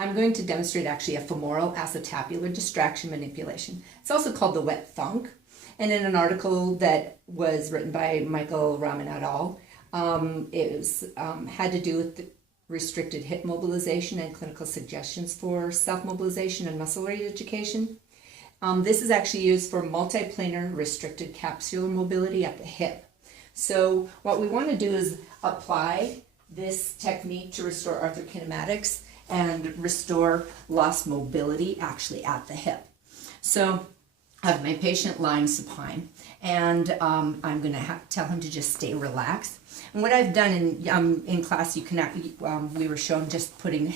I'm going to demonstrate actually a femoral acetabular distraction manipulation. It's also called the wet thunk. And in an article that was written by Michael Raman et al., had to do with the restricted hip mobilization and clinical suggestions for self-mobilization and muscle rate education. This is actually used for multiplanar restricted capsular mobility at the hip. So what we want to do is apply this technique to restore arthrokinematics and restore lost mobility actually at the hip. So I have my patient lying supine, and I'm going to tell him to just stay relaxed. And what I've done in class, we were shown just putting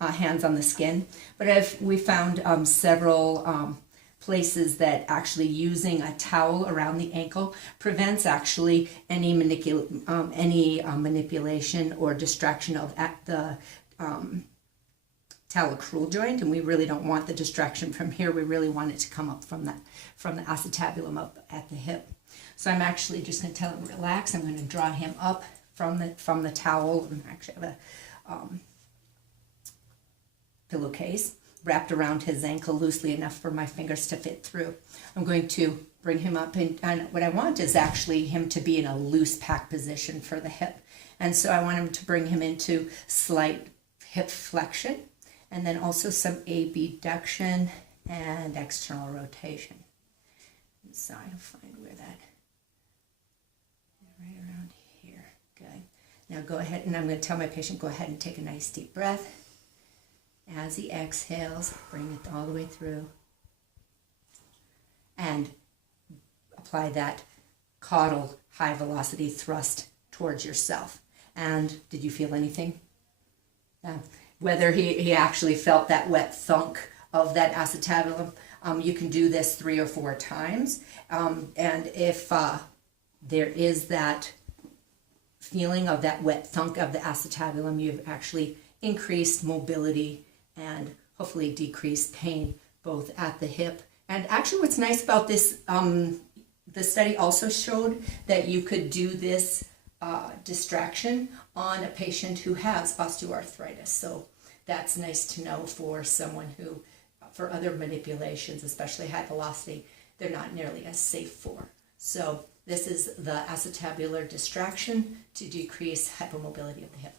hands on the skin, but we found several places that actually using a towel around the ankle prevents actually any manipulation or distraction of the talocrural joint, and we really don't want the distraction from here. We really want it to come up from the acetabulum up at the hip. So I'm actually just going to tell him relax. I'm going to draw him up from the towel. I actually have a pillowcase wrapped around his ankle loosely enough for my fingers to fit through. I'm going to bring him up, and what I want is actually him to be in a loose pack position for the hip. And so I want him to bring him into slight hip flexion, and then also some abduction and external rotation. So I'll find where that, right around here. Good. Now go ahead, and I'm going to tell my patient, go ahead and take a nice deep breath. As he exhales, bring it all the way through. And apply that caudal high velocity thrust towards yourself. And did you feel anything? Whether he actually felt that wet thunk of that acetabulum, you can do this 3 or 4 times. And if there is that feeling of that wet thunk of the acetabulum, you've actually increased mobility and hopefully decreased pain both at the hip. And actually what's nice about this, the study also showed that you could do this distraction on a patient who has osteoarthritis. So that's nice to know for someone who, for other manipulations, especially high velocity, they're not nearly as safe for. So this is the acetabular distraction to decrease hypermobility of the hip.